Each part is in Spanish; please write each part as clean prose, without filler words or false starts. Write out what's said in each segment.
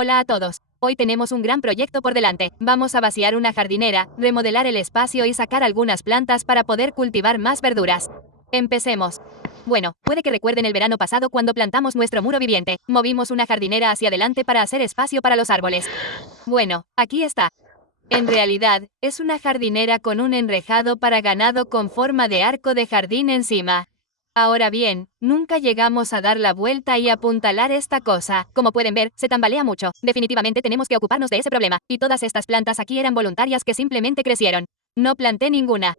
Hola a todos. Hoy tenemos un gran proyecto por delante. Vamos a vaciar una jardinera, remodelar el espacio y sacar algunas plantas para poder cultivar más verduras. Empecemos. Bueno, puede que recuerden el verano pasado cuando plantamos nuestro muro viviente. Movimos una jardinera hacia adelante para hacer espacio para los árboles. Bueno, aquí está. En realidad, es una jardinera con un enrejado para ganado con forma de arco de jardín encima. Ahora bien, nunca llegamos a dar la vuelta y apuntalar esta cosa. Como pueden ver, se tambalea mucho. Definitivamente tenemos que ocuparnos de ese problema. Y todas estas plantas aquí eran voluntarias que simplemente crecieron. No planté ninguna.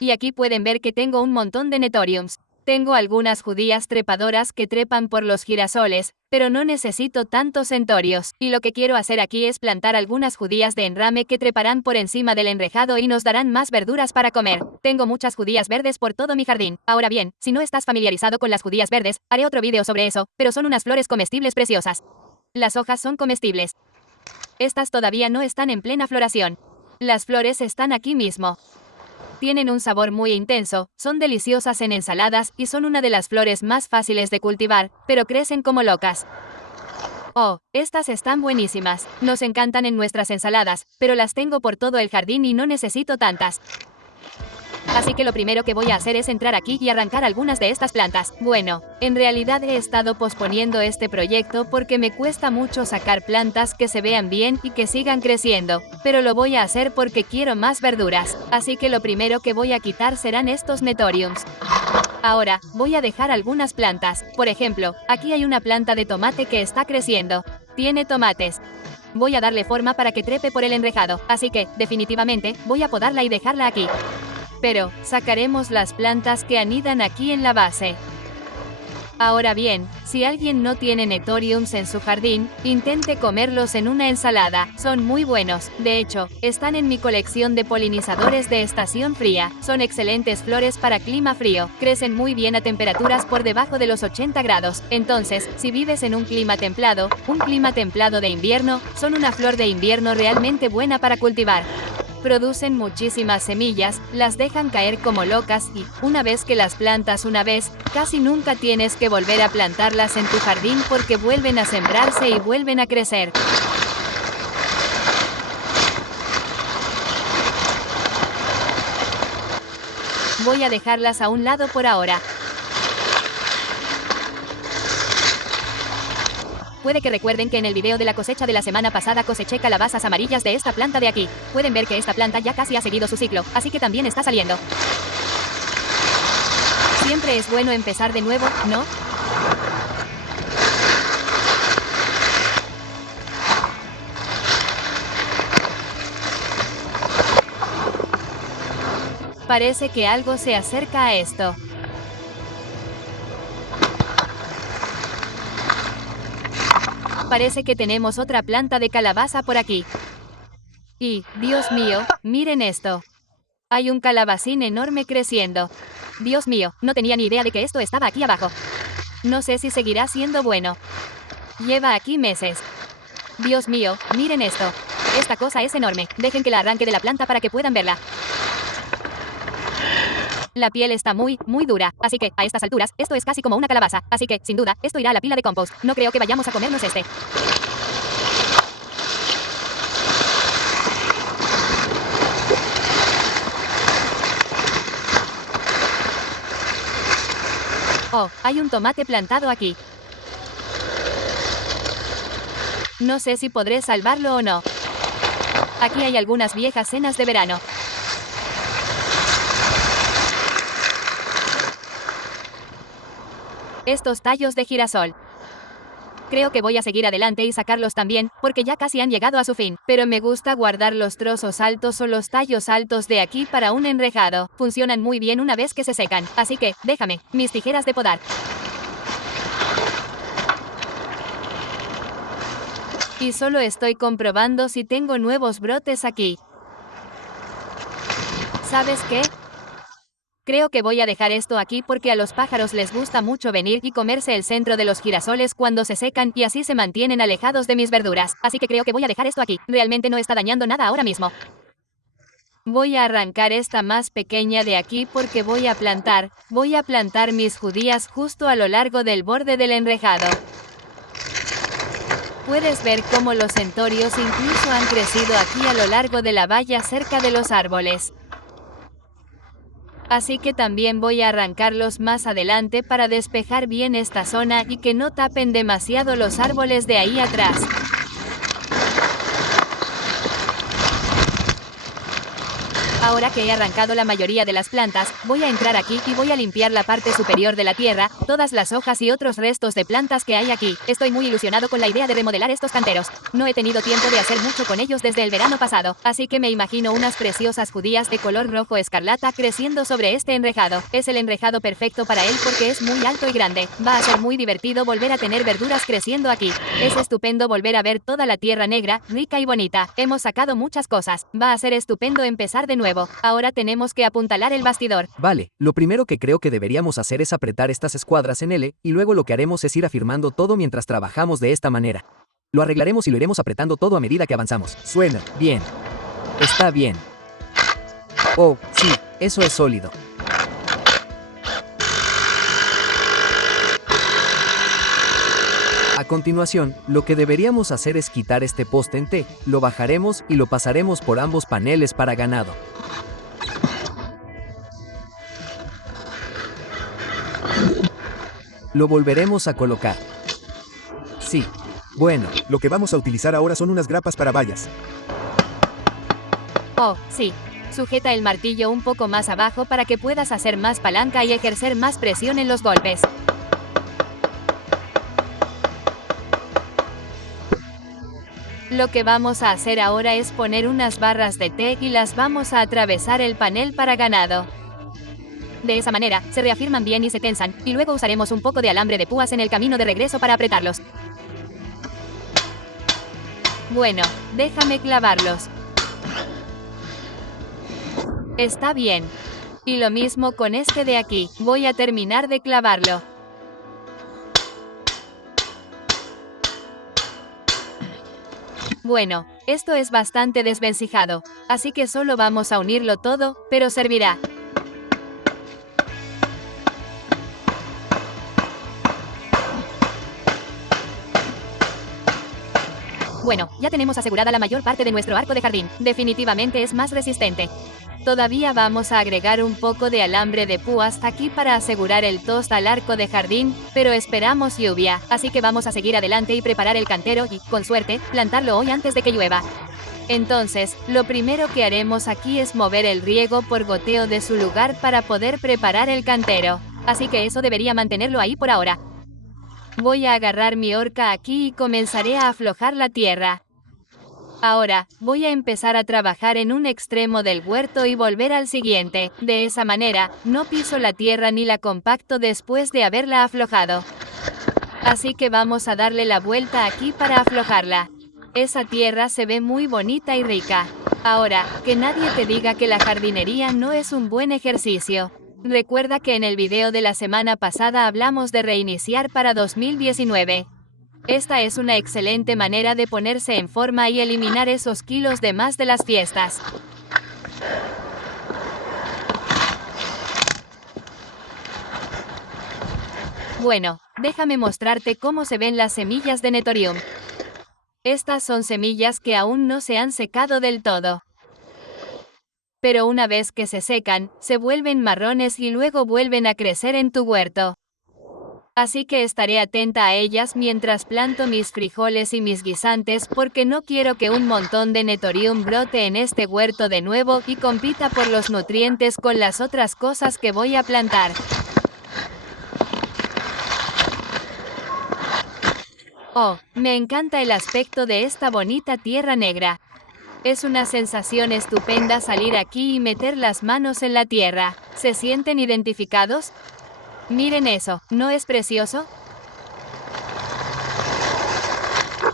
Y aquí pueden ver que tengo un montón de Netoriums. Tengo algunas judías trepadoras que trepan por los girasoles, pero no necesito tantos centorios. Y lo que quiero hacer aquí es plantar algunas judías de enrame que treparán por encima del enrejado y nos darán más verduras para comer. Tengo muchas judías verdes por todo mi jardín. Ahora bien, si no estás familiarizado con las judías verdes, haré otro video sobre eso, pero son unas flores comestibles preciosas. Las hojas son comestibles. Estas todavía no están en plena floración. Las flores están aquí mismo. Tienen un sabor muy intenso, son deliciosas en ensaladas y son una de las flores más fáciles de cultivar, pero crecen como locas. Oh, estas están buenísimas. Nos encantan en nuestras ensaladas, pero las tengo por todo el jardín y no necesito tantas. Así que lo primero que voy a hacer es entrar aquí y arrancar algunas de estas plantas. Bueno, en realidad he estado posponiendo este proyecto porque me cuesta mucho sacar plantas que se vean bien y que sigan creciendo, pero lo voy a hacer porque quiero más verduras. Así que lo primero que voy a quitar serán estos Netoriums. Ahora, voy a dejar algunas plantas. Por ejemplo, aquí hay una planta de tomate que está creciendo. Tiene tomates. Voy a darle forma para que trepe por el enrejado, así que, definitivamente, voy a podarla y dejarla aquí. Pero, sacaremos las plantas que anidan aquí en la base. Ahora bien, si alguien no tiene Netoriums en su jardín, intente comerlos en una ensalada. Son muy buenos. De hecho, están en mi colección de polinizadores de estación fría. Son excelentes flores para clima frío. Crecen muy bien a temperaturas por debajo de los 80 grados. Entonces, si vives en un clima templado de invierno, son una flor de invierno realmente buena para cultivar. Producen muchísimas semillas, las dejan caer como locas y, una vez que las plantas casi nunca tienes que volver a plantarlas en tu jardín porque vuelven a sembrarse y vuelven a crecer. Voy a dejarlas a un lado por ahora. Puede que recuerden que en el video de la cosecha de la semana pasada coseché calabazas amarillas de esta planta de aquí. Pueden ver que esta planta ya casi ha seguido su ciclo, así que también está saliendo. Siempre es bueno empezar de nuevo, ¿no? Parece que algo se acerca a esto. Parece que tenemos otra planta de calabaza por aquí. Y, Dios mío, miren esto. Hay un calabacín enorme creciendo. Dios mío, no tenía ni idea de que esto estaba aquí abajo. No sé si seguirá siendo bueno. Lleva aquí meses. Dios mío, miren esto. Esta cosa es enorme. Dejen que la arranque de la planta para que puedan verla. La piel está muy dura, así que, a estas alturas, esto es casi como una calabaza. Así que, sin duda, esto irá a la pila de compost. No creo que vayamos a comernos este. Oh, hay un tomate plantado aquí. No sé si podré salvarlo o no. Aquí hay algunas viejas cenas de verano. Estos tallos de girasol. Creo que voy a seguir adelante y sacarlos también, porque ya casi han llegado a su fin. Pero me gusta guardar los trozos altos o los tallos altos de aquí para un enrejado. Funcionan muy bien una vez que se secan. Así que, déjame, mis tijeras de podar. Y solo estoy comprobando si tengo nuevos brotes aquí. ¿Sabes qué? Creo que voy a dejar esto aquí porque a los pájaros les gusta mucho venir y comerse el centro de los girasoles cuando se secan y así se mantienen alejados de mis verduras. Así que creo que voy a dejar esto aquí. Realmente no está dañando nada ahora mismo. Voy a arrancar esta más pequeña de aquí porque voy a plantar mis judías justo a lo largo del borde del enrejado. Puedes ver cómo los centorios incluso han crecido aquí a lo largo de la valla cerca de los árboles. Así que también voy a arrancarlos más adelante para despejar bien esta zona y que no tapen demasiado los árboles de ahí atrás. Ahora que he arrancado la mayoría de las plantas, voy a entrar aquí y voy a limpiar la parte superior de la tierra, todas las hojas y otros restos de plantas que hay aquí. Estoy muy ilusionado con la idea de remodelar estos canteros. No he tenido tiempo de hacer mucho con ellos desde el verano pasado, así que me imagino unas preciosas judías de color rojo escarlata creciendo sobre este enrejado. Es el enrejado perfecto para él porque es muy alto y grande. Va a ser muy divertido volver a tener verduras creciendo aquí. Es estupendo volver a ver toda la tierra negra, rica y bonita. Hemos sacado muchas cosas. Va a ser estupendo empezar de nuevo. Ahora tenemos que apuntalar el bastidor. Vale, lo primero que creo que deberíamos hacer es apretar estas escuadras en L, y luego lo que haremos es ir afirmando todo mientras trabajamos de esta manera. Lo arreglaremos y lo iremos apretando todo a medida que avanzamos. Suena bien. Está bien. Oh, sí, eso es sólido. A continuación, lo que deberíamos hacer es quitar este poste en T, lo bajaremos y lo pasaremos por ambos paneles para ganado. Lo volveremos a colocar. Sí. Bueno, Lo que vamos a utilizar ahora son unas grapas para vallas. Oh, sí. Sujeta el martillo un poco más abajo para que puedas hacer más palanca y ejercer más presión en los golpes. Lo que vamos a hacer ahora es poner unas barras de T y las vamos a atravesar el panel para ganado. De esa manera, se reafirman bien y se tensan, y luego usaremos un poco de alambre de púas en el camino de regreso para apretarlos. Bueno, déjame clavarlos. Está bien. Y lo mismo con este de aquí, voy a terminar de clavarlo. Bueno, esto es bastante desvencijado, así que solo vamos a unirlo todo, pero servirá. Bueno, ya tenemos asegurada la mayor parte de nuestro arco de jardín. Definitivamente es más resistente. Todavía vamos a agregar un poco de alambre de púas aquí para asegurar el tost al arco de jardín, pero esperamos lluvia, así que vamos a seguir adelante y preparar el cantero y, con suerte, plantarlo hoy antes de que llueva. Entonces, lo primero que haremos aquí es mover el riego por goteo de su lugar para poder preparar el cantero. Así que eso debería mantenerlo ahí por ahora. Voy a agarrar mi horca aquí y comenzaré a aflojar la tierra. Ahora, voy a empezar a trabajar en un extremo del huerto y volver al siguiente. De esa manera, no piso la tierra ni la compacto después de haberla aflojado. Así que vamos a darle la vuelta aquí para aflojarla. Esa tierra se ve muy bonita y rica. Ahora, que nadie te diga que la jardinería no es un buen ejercicio. Recuerda que en el video de la semana pasada hablamos de reiniciar para 2019. Esta es una excelente manera de ponerse en forma y eliminar esos kilos de más de las fiestas. Bueno, déjame mostrarte cómo se ven las semillas de Netorium. Estas son semillas que aún no se han secado del todo. Pero una vez que se secan, se vuelven marrones y luego vuelven a crecer en tu huerto. Así que estaré atenta a ellas mientras planto mis frijoles y mis guisantes porque no quiero que un montón de Netorium brote en este huerto de nuevo y compita por los nutrientes con las otras cosas que voy a plantar. Oh, me encanta el aspecto de esta bonita tierra negra. Es una sensación estupenda salir aquí y meter las manos en la tierra. ¿Se sienten identificados? Miren eso, ¿no es precioso?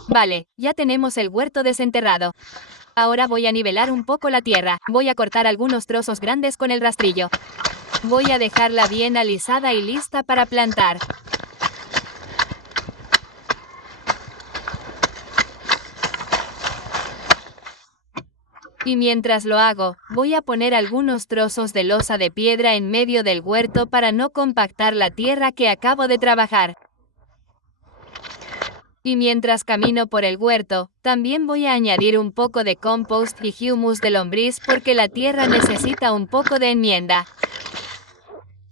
Vale, ya tenemos el huerto desenterrado. Ahora voy a nivelar un poco la tierra. Voy a cortar algunos trozos grandes con el rastrillo. Voy a dejarla bien alisada y lista para plantar. Y mientras lo hago, voy a poner algunos trozos de losa de piedra en medio del huerto para no compactar la tierra que acabo de trabajar. Y mientras camino por el huerto, también voy a añadir un poco de compost y humus de lombriz porque la tierra necesita un poco de enmienda.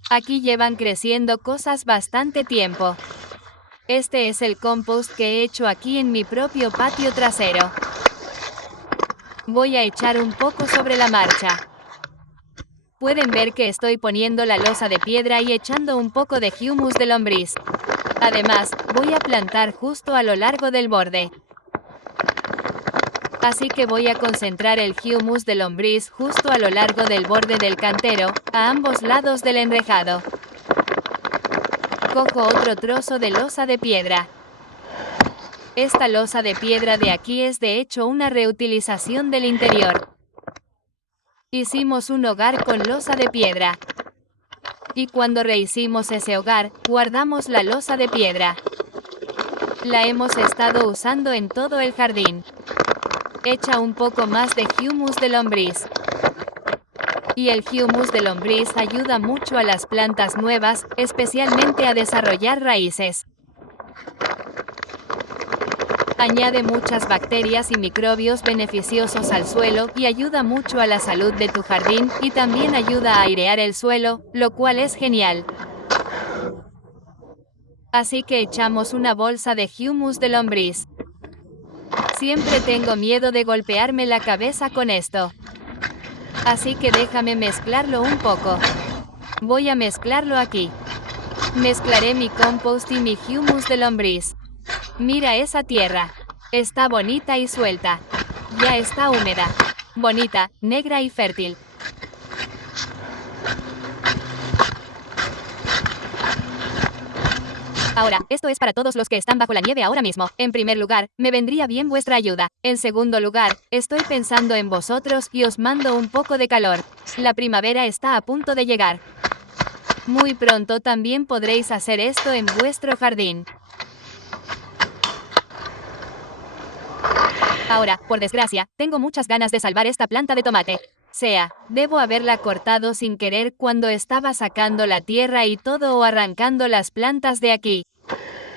Aquí llevan creciendo cosas bastante tiempo. Este es el compost que he hecho aquí en mi propio patio trasero. Voy a echar un poco sobre la marcha. Pueden ver que estoy poniendo la losa de piedra y echando un poco de humus de lombriz. Además, voy a plantar justo a lo largo del borde. Así que voy a concentrar el humus de lombriz justo a lo largo del borde del cantero, a ambos lados del enrejado. Cojo otro trozo de losa de piedra. Esta losa de piedra de aquí es de hecho una reutilización del interior. Hicimos un hogar con losa de piedra. Y cuando rehicimos ese hogar, guardamos la losa de piedra. La hemos estado usando en todo el jardín. Echa un poco más de humus de lombriz. Y el humus de lombriz ayuda mucho a las plantas nuevas, especialmente a desarrollar raíces. Añade muchas bacterias y microbios beneficiosos al suelo y ayuda mucho a la salud de tu jardín y también ayuda a airear el suelo, lo cual es genial. Así que echamos una bolsa de humus de lombriz. Siempre tengo miedo de golpearme la cabeza con esto. Así que déjame mezclarlo un poco. Voy a mezclarlo aquí. Mezclaré mi compost y mi humus de lombriz. Mira esa tierra. Está bonita y suelta. Ya está húmeda. Bonita, negra y fértil. Ahora, esto es para todos los que están bajo la nieve ahora mismo. En primer lugar, me vendría bien vuestra ayuda. En segundo lugar, estoy pensando en vosotros y os mando un poco de calor. La primavera está a punto de llegar. Muy pronto también podréis hacer esto en vuestro jardín. Ahora, por desgracia, tengo muchas ganas de salvar esta planta de tomate. Debo haberla cortado sin querer cuando estaba sacando la tierra y todo o arrancando las plantas de aquí.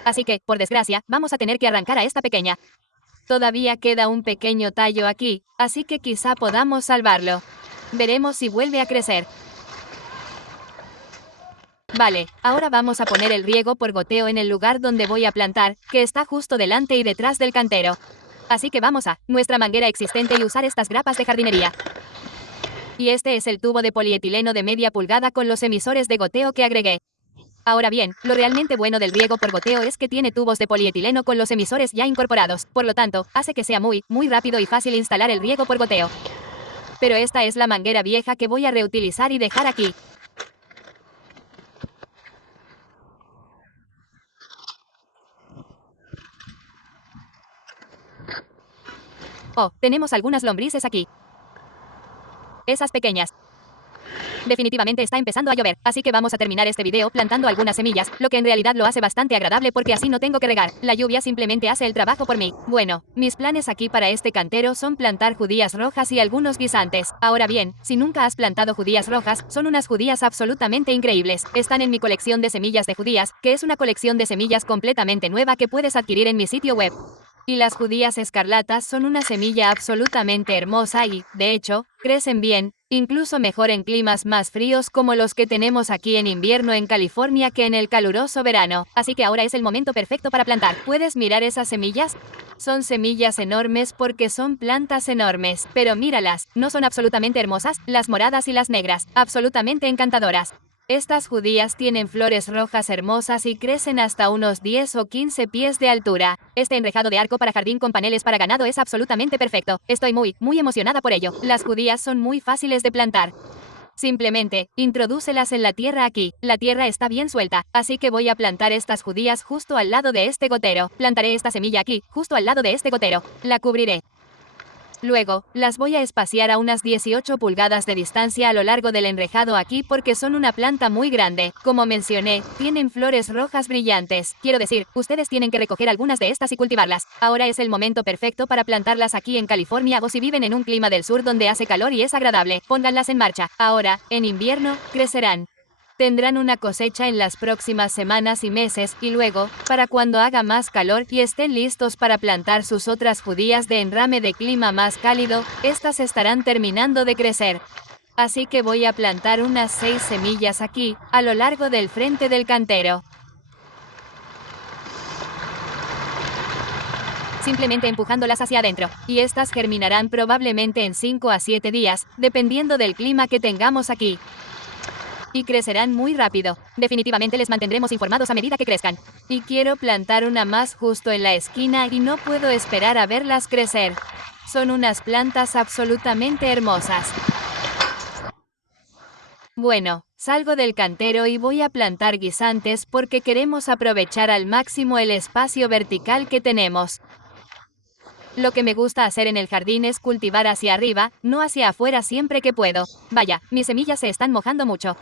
Así que, por desgracia, vamos a tener que arrancar a esta pequeña. Todavía queda un pequeño tallo aquí, así que quizá podamos salvarlo. Veremos si vuelve a crecer. Vale, ahora vamos a poner el riego por goteo en el lugar donde voy a plantar, que está justo delante y detrás del cantero. Así que vamos a nuestra manguera existente y usar estas grapas de jardinería. Y este es el tubo de polietileno de media pulgada con los emisores de goteo que agregué. Ahora bien, lo realmente bueno del riego por goteo es que tiene tubos de polietileno con los emisores ya incorporados, por lo tanto, hace que sea muy rápido y fácil instalar el riego por goteo. Pero esta es la manguera vieja que voy a reutilizar y dejar aquí. Oh, tenemos algunas lombrices aquí. Esas pequeñas. Definitivamente está empezando a llover, así que vamos a terminar este video plantando algunas semillas, lo que en realidad lo hace bastante agradable porque así no tengo que regar. La lluvia simplemente hace el trabajo por mí. Bueno, mis planes aquí para este cantero son plantar judías rojas y algunos guisantes. Ahora bien, si nunca has plantado judías rojas, son unas judías absolutamente increíbles. Están en mi colección de semillas de judías, que es una colección de semillas completamente nueva que puedes adquirir en mi sitio web. Y las judías escarlatas son una semilla absolutamente hermosa y, de hecho, crecen bien, incluso mejor en climas más fríos como los que tenemos aquí en invierno en California que en el caluroso verano. Así que ahora es el momento perfecto para plantar. ¿Puedes mirar esas semillas? Son semillas enormes porque son plantas enormes. Pero míralas, ¿no son absolutamente hermosas? Las moradas y las negras, absolutamente encantadoras. Estas judías tienen flores rojas hermosas y crecen hasta unos 10 o 15 pies de altura. Este enrejado de arco para jardín con paneles para ganado es absolutamente perfecto. Estoy muy emocionada por ello. Las judías son muy fáciles de plantar. Simplemente, introdúcelas en la tierra aquí. La tierra está bien suelta, así que voy a plantar estas judías justo al lado de este gotero. Plantaré esta semilla aquí, justo al lado de este gotero. La cubriré. Luego, las voy a espaciar a unas 18 pulgadas de distancia a lo largo del enrejado aquí porque son una planta muy grande. Como mencioné, tienen flores rojas brillantes. Quiero decir, ustedes tienen que recoger algunas de estas y cultivarlas. Ahora es el momento perfecto para plantarlas aquí en California o si viven en un clima del sur donde hace calor y es agradable. Pónganlas en marcha. Ahora, en invierno, crecerán. Tendrán una cosecha en las próximas semanas y meses, y luego, para cuando haga más calor y estén listos para plantar sus otras judías de enrame de clima más cálido, estas estarán terminando de crecer. Así que voy a plantar unas 6 semillas aquí, a lo largo del frente del cantero. Simplemente empujándolas hacia adentro, y estas germinarán probablemente en 5 a 7 días, dependiendo del clima que tengamos aquí. Y crecerán muy rápido. Definitivamente les mantendremos informados a medida que crezcan. Y quiero plantar una más justo en la esquina y no puedo esperar a verlas crecer. Son unas plantas absolutamente hermosas. Bueno, salgo del cantero y voy a plantar guisantes porque queremos aprovechar al máximo el espacio vertical que tenemos. Lo que me gusta hacer en el jardín es cultivar hacia arriba, no hacia afuera siempre que puedo. Vaya, mis semillas se están mojando mucho.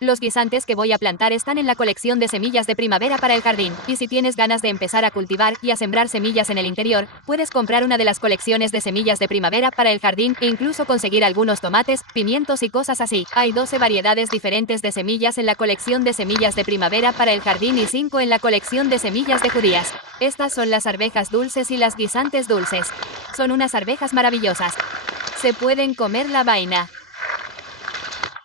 Los guisantes que voy a plantar están en la colección de semillas de primavera para el jardín, y si tienes ganas de empezar a cultivar y a sembrar semillas en el interior, puedes comprar una de las colecciones de semillas de primavera para el jardín e incluso conseguir algunos tomates, pimientos y cosas así. Hay 12 variedades diferentes de semillas en la colección de semillas de primavera para el jardín y 5 en la colección de semillas de judías. Estas son las arvejas dulces y las guisantes dulces. Son unas arvejas maravillosas. Se pueden comer la vaina.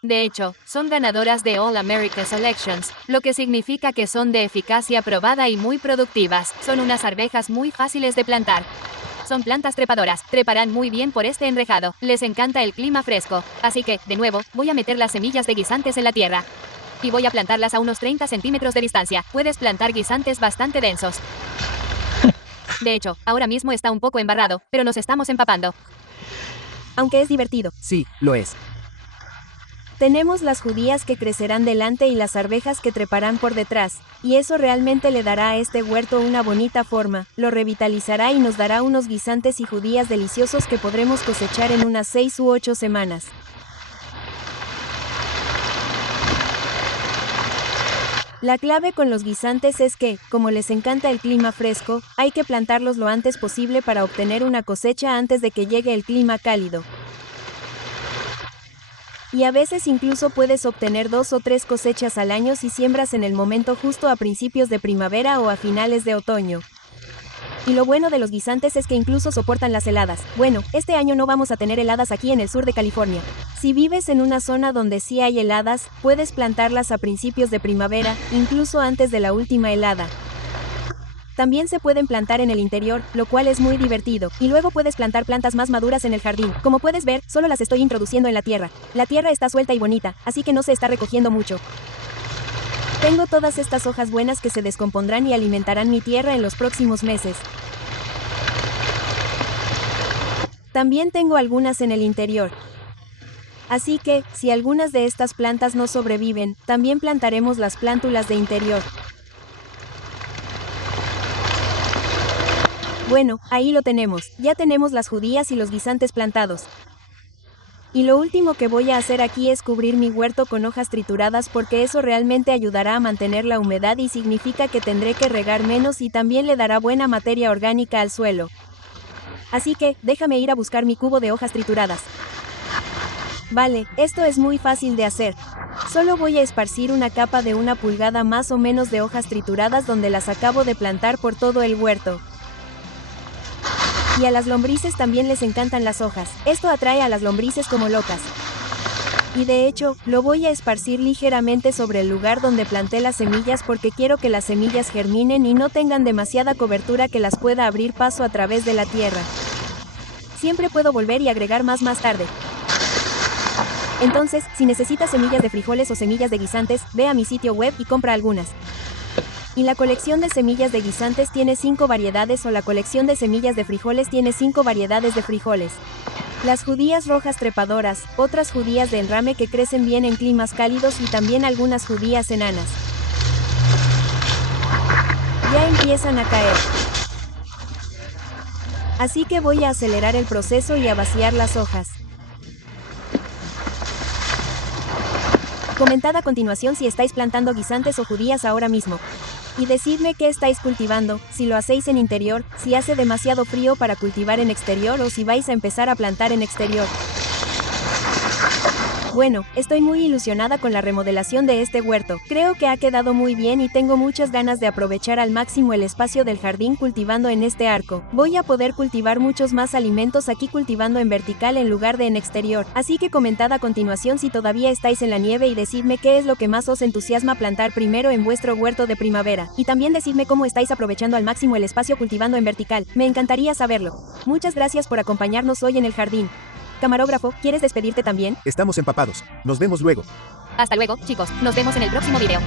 De hecho, son ganadoras de All America Selections, lo que significa que son de eficacia probada y muy productivas. Son unas arvejas muy fáciles de plantar. Son plantas trepadoras, treparán muy bien por este enrejado. Les encanta el clima fresco. Así que, de nuevo, voy a meter las semillas de guisantes en la tierra. Y voy a plantarlas a unos 30 centímetros de distancia. Puedes plantar guisantes bastante densos. De hecho, ahora mismo está un poco embarrado, pero nos estamos empapando. Aunque es divertido. Sí, lo es. Tenemos las judías que crecerán delante y las arvejas que treparán por detrás, y eso realmente le dará a este huerto una bonita forma, lo revitalizará y nos dará unos guisantes y judías deliciosos que podremos cosechar en unas 6 u 8 semanas. La clave con los guisantes es que, como les encanta el clima fresco, hay que plantarlos lo antes posible para obtener una cosecha antes de que llegue el clima cálido. Y a veces incluso puedes obtener 2 o 3 cosechas al año si siembras en el momento justo a principios de primavera o a finales de otoño. Y lo bueno de los guisantes es que incluso soportan las heladas. Bueno, este año no vamos a tener heladas aquí en el sur de California. Si vives en una zona donde sí hay heladas, puedes plantarlas a principios de primavera, incluso antes de la última helada. También se pueden plantar en el interior, lo cual es muy divertido, y luego puedes plantar plantas más maduras en el jardín. Como puedes ver, solo las estoy introduciendo en la tierra. La tierra está suelta y bonita, así que no se está recogiendo mucho. Tengo todas estas hojas buenas que se descompondrán y alimentarán mi tierra en los próximos meses. También tengo algunas en el interior. Así que, si algunas de estas plantas no sobreviven, también plantaremos las plántulas de interior. Bueno, ahí lo tenemos, ya tenemos las judías y los guisantes plantados. Y lo último que voy a hacer aquí es cubrir mi huerto con hojas trituradas porque eso realmente ayudará a mantener la humedad y significa que tendré que regar menos y también le dará buena materia orgánica al suelo. Así que, déjame ir a buscar mi cubo de hojas trituradas. Vale, esto es muy fácil de hacer. Solo voy a esparcir una capa de 1 pulgada más o menos de hojas trituradas donde las acabo de plantar por todo el huerto. Y a las lombrices también les encantan las hojas. Esto atrae a las lombrices como locas. Y de hecho, lo voy a esparcir ligeramente sobre el lugar donde planté las semillas porque quiero que las semillas germinen y no tengan demasiada cobertura que las pueda abrir paso a través de la tierra. Siempre puedo volver y agregar más tarde. Entonces, si necesitas semillas de frijoles o semillas de guisantes, ve a mi sitio web y compra algunas. Y la colección de semillas de guisantes tiene 5 variedades o la colección de semillas de frijoles tiene 5 variedades de frijoles. Las judías rojas trepadoras, otras judías de enrame que crecen bien en climas cálidos y también algunas judías enanas. Ya empiezan a caer. Así que voy a acelerar el proceso y a vaciar las hojas. Comentad a continuación si estáis plantando guisantes o judías ahora mismo. Y decidme qué estáis cultivando, si lo hacéis en interior, si hace demasiado frío para cultivar en exterior o si vais a empezar a plantar en exterior. Bueno, estoy muy ilusionada con la remodelación de este huerto. Creo que ha quedado muy bien y tengo muchas ganas de aprovechar al máximo el espacio del jardín cultivando en este arco. Voy a poder cultivar muchos más alimentos aquí cultivando en vertical en lugar de en exterior. Así que comentad a continuación si todavía estáis en la nieve y decidme qué es lo que más os entusiasma plantar primero en vuestro huerto de primavera. Y también decidme cómo estáis aprovechando al máximo el espacio cultivando en vertical. Me encantaría saberlo. Muchas gracias por acompañarnos hoy en el jardín. Camarógrafo, ¿quieres despedirte también? Estamos empapados. Nos vemos luego. Hasta luego, chicos. Nos vemos en el próximo video.